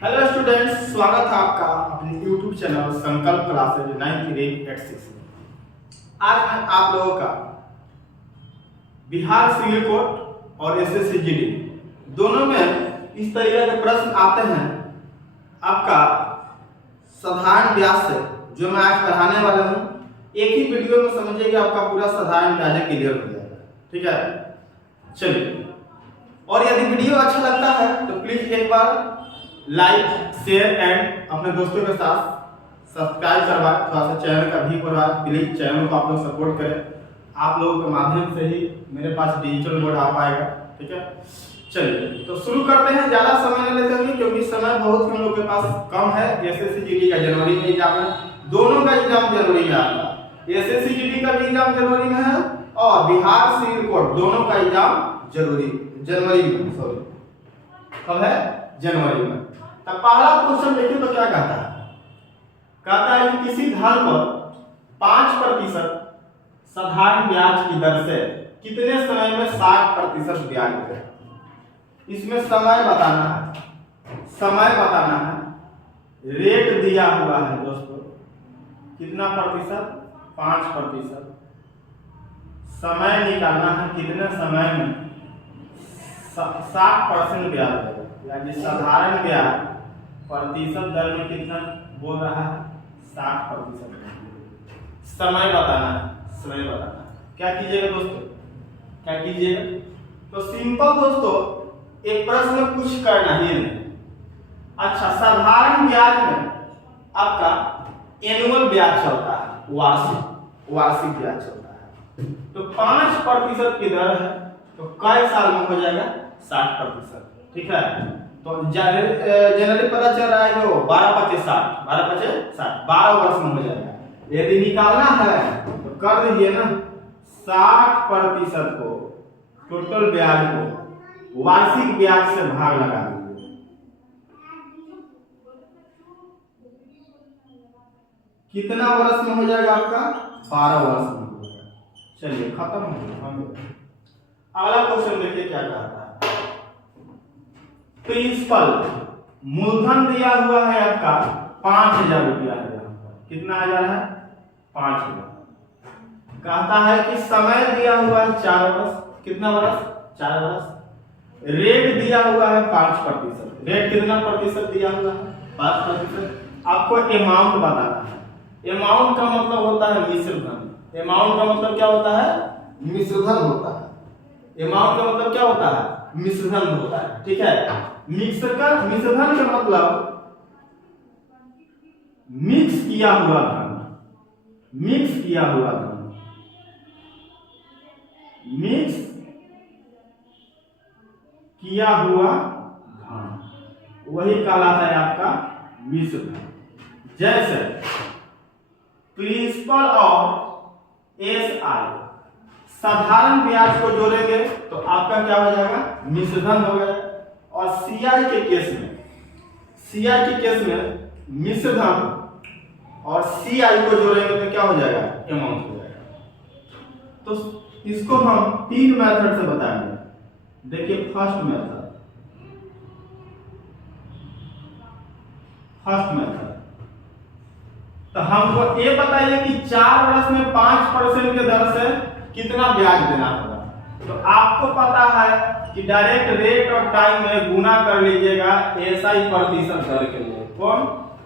Hello students, स्वागत है आपका अपने यूट्यूब चैनल संकल्प क्लासेज 9386 में। आज मैं आप लोगों का बिहार सिविल कोड और एसएससी जीडी दोनों में इस तरीके के प्रश्न आते हैं आपका साधारण ब्याज से, जो मैं आज पढ़ाने वाला हूँ। एक ही वीडियो में समझिएगा, आपका पूरा साधारण ब्याज क्लियर हो जाएगा। ठीक है, चलिए। और यदि वीडियो अच्छा लगता है तो प्लीज एक बार लाइक, शेयर एंड अपने दोस्तों के साथ सब्सक्राइब करवाएं। थोड़ा सा चैनल का भी करवाएं, प्लीज चैनल को आप लोग सपोर्ट करें। आप लोगों के माध्यम से ही मेरे पास डिजिटल बोर्ड आ पाएगा। ठीक है, चलिए तो शुरू करते हैं। ज्यादा समय नहीं लेते होंगे क्योंकि समय बहुत हम लोग के पास कम है। एसएससी जीडी का जनवरी में एग्जाम है, दोनों का एग्जाम जनवरी में आता है। एसएससी जीडी का भी एग्जाम जनवरी में है और बिहार सिविल कोड दोनों का एग्जाम जनवरी में कब है? जनवरी में। तो पहला क्वेश्चन देखिए तो क्या कहता है कि किसी धन पर 5% साधारण ब्याज की दर से कितने समय में 60% ब्याज मिलेगा। इसमें समय बताना है। रेट दिया हुआ है दोस्तों, कितना प्रतिशत? 5%। समय निकालना है, कितने समय में 60% ब्याज देगा, यानी साधारण ब्याज प्रतिशत दर में कितना बोल रहा है? 60%। समय बताना है। क्या कीजिएगा दोस्तों? तो सिंपल दोस्तों, एक प्रश्न में कुछ करना ही नहीं। अच्छा, साधारण ब्याज में आपका एनुअल ब्याज चलता है, वार्षिक ब्याज चलता है। तो 5% की दर है तो कई साल में हो जाएगा? 60%। ठीक है, तो जनरली पता चल रहा है जो 12 वर्ष में हो जाएगा। यदि निकालना है तो कर दीजिए ना, 60% को टोटल ब्याज को वार्षिक ब्याज से भाग लगा दीजिए। कितना वर्ष में हो जाएगा आपका? 12 वर्ष में हो जाएगा। चलिए, खत्म हो गया। अगला क्वेश्चन देखिए क्या कहता है। प्रिंसिपल मूलधन दिया हुआ है आपका 5000 रुपया है। कितना हजार है? 5000। कहता है कि समय दिया हुआ है 4 वर्ष। कितना वर्ष? 4 वर्ष। रेट दिया हुआ है 5%। रेट कितना प्रतिशत दिया हुआ है? 5%। आपको अमाउंट बताना है। अमाउंट का मतलब होता है मिश्र धन। अमाउंट का मतलब क्या होता है? मिश्र धन होता है। अमाउंट का मतलब क्या होता है? मिश्र धन होता है। ठीक है, मिश्र धन का मतलब मिक्स किया हुआ धन। मिक्स किया हुआ धन वही कहलाता है आपका मिश्र धन। जैसे प्रिंसिपल और एसआई साधारण ब्याज को जोड़ेंगे तो आपका क्या हो जाएगा? मिश्र धन हो गया। और सीआई के केस में मिश्र धन और सीआई को जोड़ेंगे तो क्या हो जाएगा? अमाउंट हो जाएगा। तो इसको हम 3 मेथड से बताएंगे। देखिए, फर्स्ट मेथड तो हमको ये बताइए कि 4 वर्ष में 5% के दर से कितना ब्याज देना होगा। तो आपको पता है कि डायरेक्ट रेट और टाइम में गुना कर लीजिएगा एसआई प्रतिशत दर के लिए। कौन?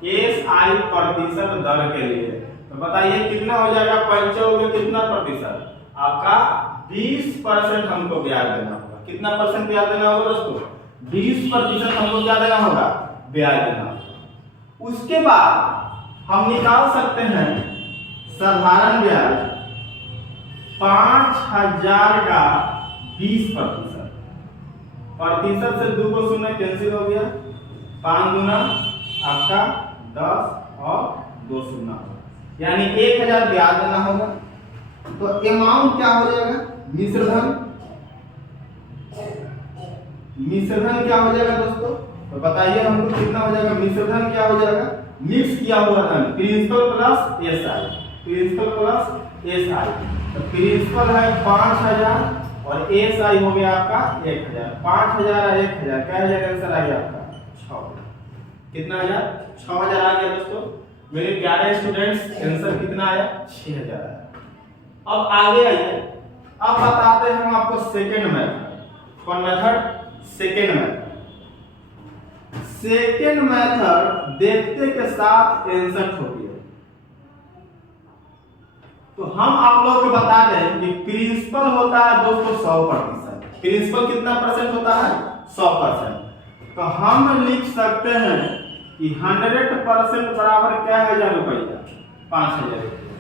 एसआई प्रतिशत दर के लिए। तो बताइए कितना हो जाएगा? 5 में कितना प्रतिशत? आपका 20% हमको ब्याज देना होगा। कितना परसेंट ब्याज देना होगा दोस्तों? 20% हमको क्या देना होगा? ब्याज देना होगा। उसके बाद हम निकाल सकते हैं साधारण ब्याज 5000 का 20%। प्रतिशत से 2 को 0 कैंसिल हो गया। 5 गुना आपका 10 और 2 0, यानी 1000 ब्याज देना होगा। तो अमाउंट क्या हो जाएगा? मिश्र धन क्या हो जाएगा दोस्तों? तो बताइए हमको कितना हो जाएगा? मिश्र धन क्या हो जाएगा? मिक्स किया हुआ धन, प्रिंसिपल प्लस एसआई। तो प्रिंसिपल है 5000 और एसआई हो गया आपका 1000। 5000 और 1000 क्या हो जाएगा? आंसर आ गया आपका 6। कितना आया 6000 आ गया दोस्तों। मेरे 11 स्टूडेंट्स, आंसर कितना आया 6000 आया। अब आगे आइए, अब बताते हैं हम आपको सेकंड मेथड। कौन method? Second method. Second method देखते के साथ आंसर होती है। तो हम आप लोगों को बता दें कि प्रिंसिपल होता है दोस्तों 100%। प्रिंसिपल कितना परसेंट होता है? 100%। तो हम लिख सकते हैं कि 100% बराबर क्या है? 1000 रुपया, 5000 रुपया।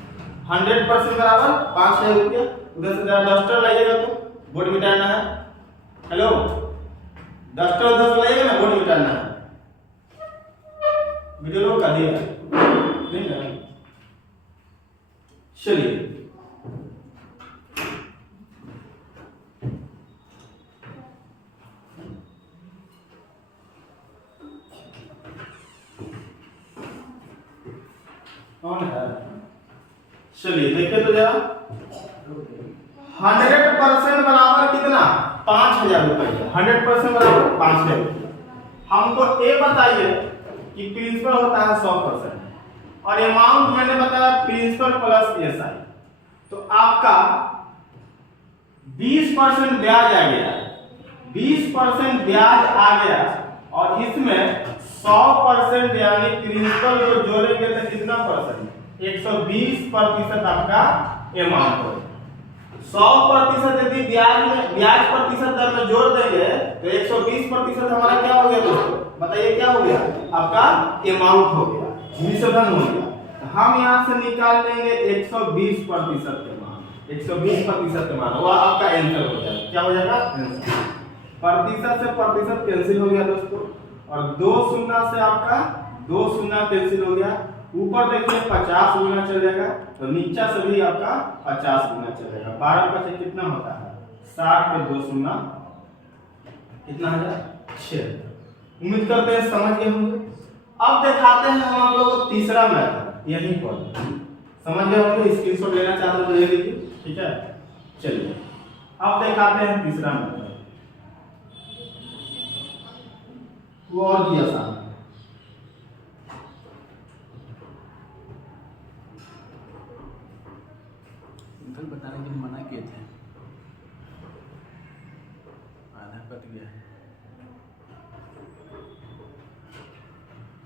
100% बराबर 5000 रुपया। उधर से जरा डस्टर लाइएगा तो बोर्ड मिटाना है। हेलो, डस्टर उधर से लाइएगा ना, बोर्ड मिटाना है। वीडियो लोग का दिया नहीं ना? चलिए, कौन है? चलिए देखिए तो जरा, 100% बराबर कितना? 5000 रुपया। 100% बराबर 5000 रुपया। हमको ये बताइए कि प्रिंसिपल होता है 100% और अमाउंट मैंने बताया प्रिंसिपल प्लस एसआई। तो आपका 20% ब्याज आ गया, 20% ब्याज आ गया और इसमें 100% यानी प्रिंसिपल को जोड़ेंगे तो कितना परसेंट? 120% आपका अमाउंट हो। 100% यदि ब्याज प्रतिशत दर में जोड़ देंगे तो 120% हमारा क्या हो गया दोस्तों? बताइए क्या हो गया? आपका अमाउंट हो गया, निषेधन हो गया। तो हम यहाँ से निकाल लेंगे 120% के मान। 120% के मान वो आपका आंसर हो जाएगा। क्या हो जाएगा? प्रतिशत से प्रतिशत कैंसिल हो गया दोस्तों और 2 शून्य से आपका 2 शून्य कैंसिल हो गया। ऊपर देखिए 50 गुना चलेगा तो नीचे से भी आपका 50 गुना चलेगा। 12 का कितना होता है? 60 पे 2 शून्य कितना हो जाए? 6। उम्मीद करते हैं समझ गए होंगे। अब दिखाते हैं हम आप लोगों को तीसरा मेथड। यही पर समझ गए होंगे, स्क्रीनशॉट लेना चाहते तो ले लीजिए, ठीक है। चलिए अब दिखाते हैं तीसरा मेथड, वो और भी आसान है। बताने के लिए मना किए थे, आधा कट गया है।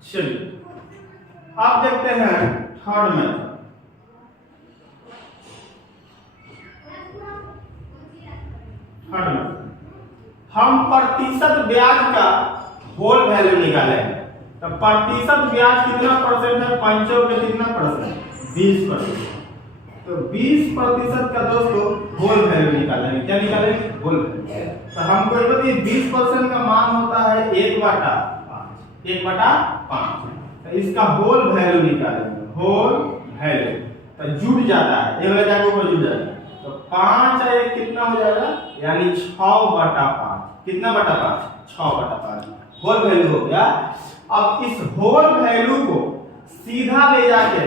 चलिए आप देखते हैं थर्ड मेथड। हम प्रतिशत ब्याज का होल वैल्यू निकालेंगे। तो प्रतिशत ब्याज कितना परसेंट है? 5 पे कितना परसेंट? 20%। तो 20% का दोस्तों होल वैल्यू निकालेंगे। क्या निकालेंगे? Whole value. तो हमको ये बताइए 20% का मान होता है 1/5। 1/5। तो इसका होल वैल्यू निकालेंगे। होल वैल्यू तो जुड़ जाता है, एक वाला जाके ऊपर जुड़ जाएगा। तो 5 है कितना हो जाएगा? यानी 6/5। कितना बटा 5? 6/5 होल वैल्यू हो गया। अब इस होल वैल्यू को सीधा ले जाके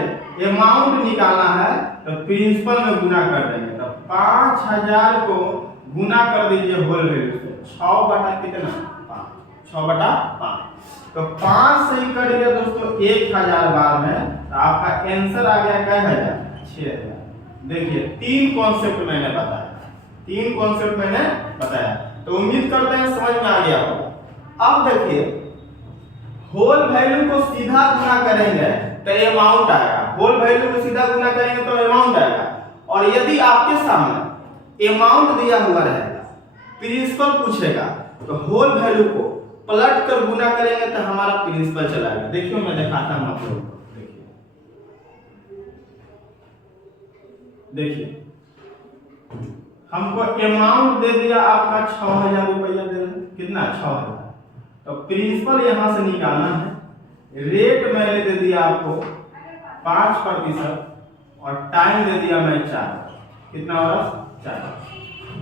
अमाउंट निकालना है तो प्रिंसिपल में गुना कर देंगे। तो 5000 को गुना कर दीजिए होल वैल्यू से। 6 बटा कितना? 5। 6/5। तो 5 से ही कट गया दोस्तों 1000 बार में। तो आपका आंसर आ गया क्या है? 6000। देखिए 3 कॉन्सेप्ट मैंने बताया, 3 कॉन्सेप्ट मैंने बताया। तो उम्मीद करते हैं समझ में आ गया होगा। अब देखिए होल वैल्यू को सीधा गुना करेंगे तो अमाउंट आएगा। होल वैल्यू को सीधा गुना करेंगे तो अमाउंट आएगा। और यदि आपके सामने अमाउंट दिया हुआ रहेगा, प्रिंसिपल पूछेगा, तो होल वैल्यू को पलट कर गुना करेंगे तो हमारा प्रिंसिपल चला गया। देखिए मैं दिखाता हूं आप लोगों को। देखिए हमको अमाउंट दे दिया आपका 6000 रुपया दे रहे। कितना? 6000। तो प्रिंसिपल यहां से निकालना है। रेट मैंने दे दिया आपको 5% और टाइम दे दिया मैं 4। कितना हो रहा? 4।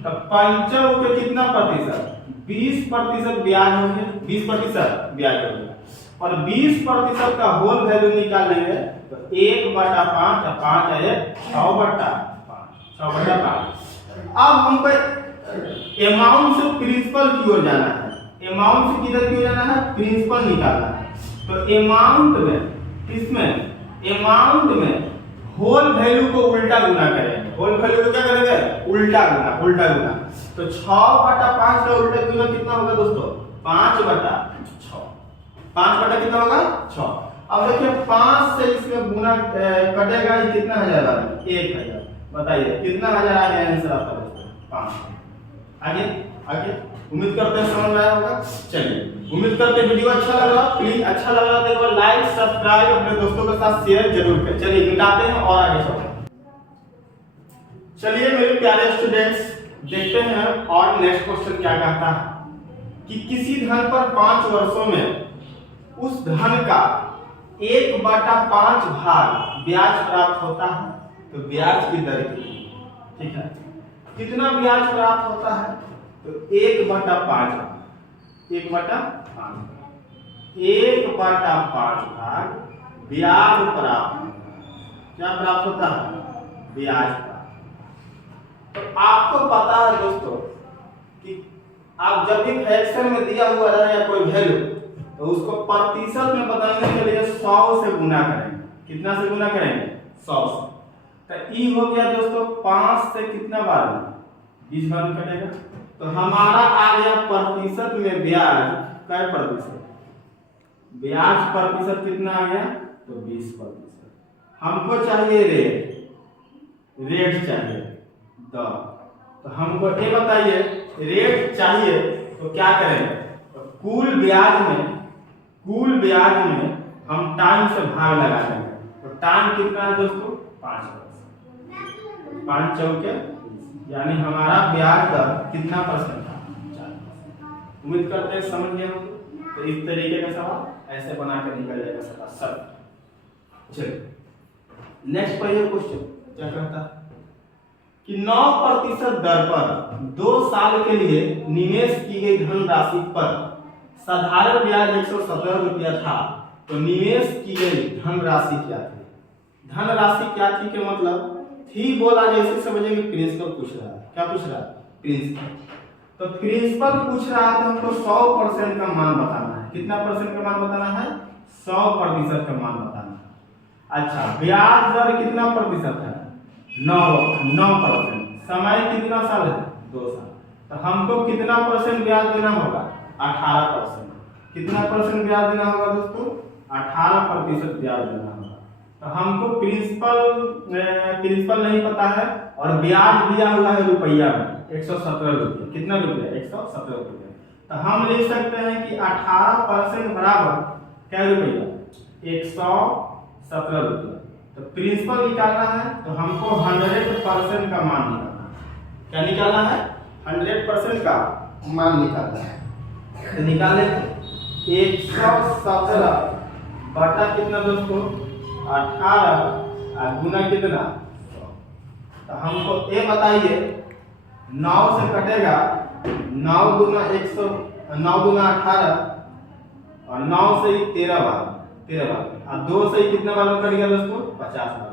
तो 5 पे कितना प्रतिशत? 20% ब्याज हो गया। 20% ब्याज हो गया और 20% का होल वैल्यू निकाल लेंगे तो 1/5 और 5 है 6/5। 6/5। अब हमको अमाउंट से प्रिंसिपल की ओर जाना है। अमाउंट से किधर की ओर जाना है? प्रिंसिपल निकालना है। तो अमाउंट में, किसमें, अमाउंट में होल वैल्यू को उल्टा गुना करेंगे। होल वैल्यू को क्या करेंगे, उल्टा गुना, उल्टा गुना। तो 6/5 का उल्टा गुना कितना होगा दोस्तों, 5/6। 5 कितना होगा 6। अब देखिए 5 से इसमें गुना कटेगा, ये कितना आ जाएगा, 1000। बताइए कितना हजार आ गया आंसर आपका दोस्तों, 5। आगे आगे उम्मीद करते हैं समझ में आया होगा। चलिए उम्मीद करते हैं वीडियो अच्छा लगा, प्लीज अच्छा लगा तो एक बार लाइक सब्सक्राइब अपने दोस्तों के साथ शेयर जरूर करें। चलिए मिटाते हैं और आगे चलते हैं। चलिए मेरे प्यारे स्टूडेंट्स, देखते हैं और नेक्स्ट क्वेश्चन क्या कहता है कि किसी धन पर 5 वर्षों में उस धन का 1/5 भाग ब्याज प्राप्त होता है, तो ब्याज की दर कितनी, ठीक है, कितना ब्याज प्राप्त होता है, तो 1/5 भाग ब्याज प्राप्त, क्या प्राप्त होता है, ब्याज प्राप्त। तो आपको पता है दोस्तों कि आप जब भी फ्रैक्शन में दिया हुआ है या कोई वैल्यू, तो उसको प्रतिशत में बदलने के लिए 100 से गुना करेंगे। कितना से गुना करेंगे, 100 से। तो ई हो गया दोस्तों 5 से कितना बार, 20 बार कटेगा। तो हमारा आ गया प्रतिशत में ब्याज, क्या प्रतिशत, ब्याज प्रतिशत कितना आ गया, तो 20%। हमको चाहिए रेट चाहिए दर, तो हमको ये बताइए रेट चाहिए तो क्या करेंगे, तो कुल ब्याज में हम टाइम से भाग लगा देंगे। तो टाइम कितना है दोस्तों, 5%। 5 चौके, यानी हमारा ब्याज दर कितना परसेंट था, 4%। उम्मीद करते हैं समझ गए होंगे। तो इस तरीके का सवाल ऐसे बना कर निकल जाएगा सवाल सब। चलिए नेक्स्ट पढ़िए क्वेश्चन क्या कहता है कि 9% दर पर 2 साल के लिए निवेश की गई धनराशि पर साधारण ब्याज 117 रुपया था, तो निवेश की गई धनराशि क्या थी। धनराशि क्या थी के मतलब थी बोला जैसे समझेंगे, प्रिंसिपल पूछ रहा है, क्या पूछ रहा है, प्रिंसिपल। तो प्रिंसिपल पूछ रहा है तो हमको 100% का मान बताना है। कितना परसेंट का मान बताना है, 100% का मान बताना है। अच्छा ब्याज दर कितना प्रतिशत है, 9%। समय कितना साल है, 2 साल। तो हमको कितना परसेंट ब्याज देना होगा, 18%। कितना परसेंट ब्याज देना होगा दोस्तों, 18% ब्याज देना होगा। तो हमको प्रिंसिपल नहीं पता है और ब्याज दिया हुआ है रुपया में 117 रुपये। कितना रुपया, 117 रुपये। तो हम लिख सकते हैं कि 18% बराबर क्या रुपया, 117 रुपया। तो प्रिंसिपल निकालना है तो हमको 100% का मान निकालना है। क्या निकालना है, 100% का मान निकालना है। तो निकाले 117 बटा कितना दोस्तों, 18 गुना कितना, 100। तो हमको ये बताइए 9 से कटेगा, 9 दूना 100, 9 दूना 18 और 9 से 13 बार, 13 बार और 2 से कितना बार कट गया दोस्तों, 50 बार।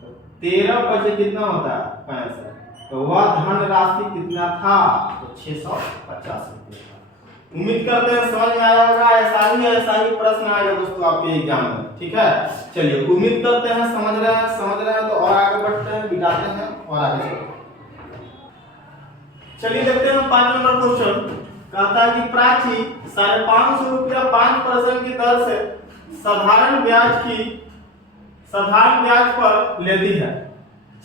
तो 13 बचे कितना होता है, 65। तो वह धन राशि कितना था, तो 650 रुपये था। उम्मीद करते हैं समझ में आया होगा। ऐसा ही प्रश्न आएगा दोस्तों आपके एग्जाम में, ठीक है। चलिए उम्मीद करते हैं समझ रहे हैं तो और आगे बढ़ते हैं, बिताते हैं और आगे चलते हैं। चलिए देखते हैं 5 नंबर क्वेश्चन कहता है कि प्राची 550 रुपया 5% की दर से साधारण ब्याज पर लेती है।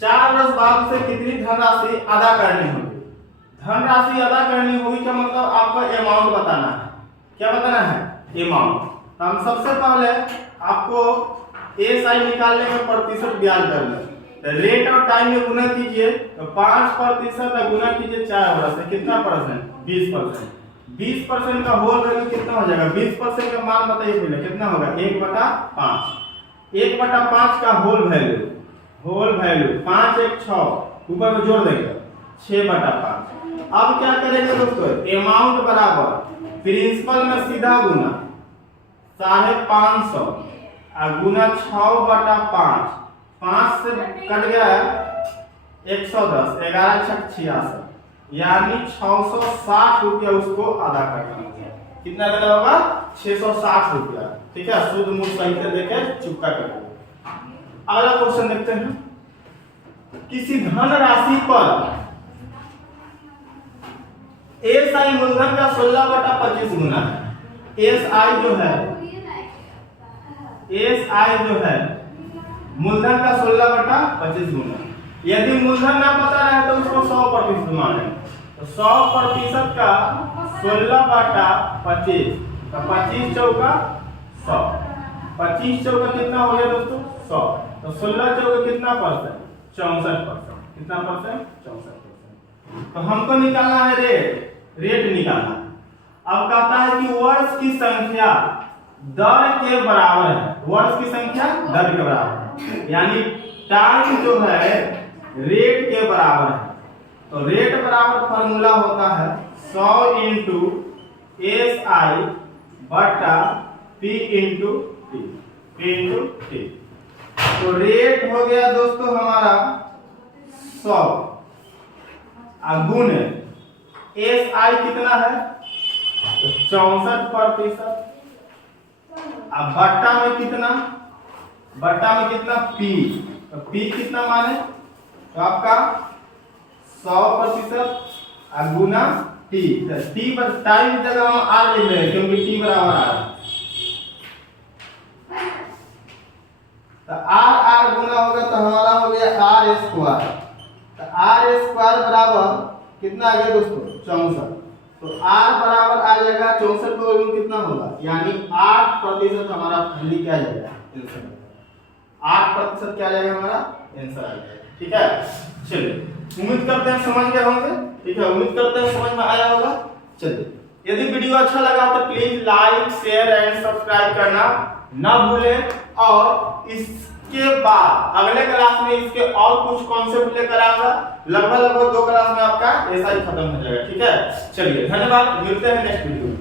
4 वर्ष बाद से कितनी धनराशि अदा करनी होगी। धनराशि अदा करनी होगी का मतलब आपको अमाउंट बताना है। क्या बताना है, अमाउंट। तो हम सबसे पहले आपको ए साइन निकालने में प्रतिशत ब्याज दर में रेट और टाइम में गुना कीजिए। तो 5% गुना कीजिए 4 वर्ष से, कितना परसेंट, 20%। 20% का होल वैल्यू कितना हो जाएगा, 20% का मान बताइए पहले कितना होगा, 1/5। 1/5 का होल वैल्यू 5 1 6 ऊपर में जोड़ देंगे 6/5। अब क्या करेंगे दोस्तों, अमाउंट बराबर प्रिंसिपल में सीधा गुना 550 और गुना 6/5। 5 से कट गया 110, 11 6 66, यानी 660 रुपया उसको अदा करना है। कितना देना होगा 660 रुपया। ठीक है, शुद्ध मूल्य सही से देके चुपका कर दो। अगला क्वेश्चन देखते हैं। किसी धन राशि पर एसआई मूलधन का 16/25 गुना है। एसआई जो है मूलधन का 16/25 गुना। यदि मूलधन ना पता रहे तो उसको 100% माने। तो 100% का 16/25 तो 25 चौका 100। 25 चौका कितना हो गया दोस्तों 100। तो 16 चौका कितना परसेंट 64%। कितना परसेंट 64%। तो हमको निकालना है रेट निकालना। अब कहता है कि वर्ष की संख्या दर के बराबर है। वर्ष की संख्या दर के बराबर है, यानी टाइम जो है रेट के बराबर है। तो रेट बराबर फॉर्मूला होता है 100 इंटू SI बटा P इंटू T। तो रेट हो गया दोस्तों हमारा 100 गुणे SI कितना है तो 64%। अब बट्टा में कितना P। तो P कितना माने तो आपका 100% गुना T। T पर टाइम जगह हम R ले रहे हैं क्योंकि T बराबर R। तो R गुना होगा तो हमारा हो गया R²। तो R² बराबर कितना आ गया दोस्तों 64। तो R बराबर आ जाएगा 64 को कितना होगा, यानी 8% हमारा फाइनली क्या आ जाएगा आंसर। 8% क्या आ जाएगा हमारा आंसर आ जाएगा। ठीक है, चलिए उम्मीद करते हैं समझ गए होंगे। ठीक है, उम्मीद करते हैं समझ में आया होगा। चलिए यदि वीडियो अच्छा लगा तो please like share and subscribe करना ना भूलें। और इसके बाद अगले क्लास में इसके और कुछ कॉन्सेप्ट लेकर आऊंगा। लगभग 2 क्लास में आपका ऐसा ही खत्म हो जाएगा। ठीक है, चलिए धन्यवाद, मिलते हैं नेक्स्ट वीडियो में।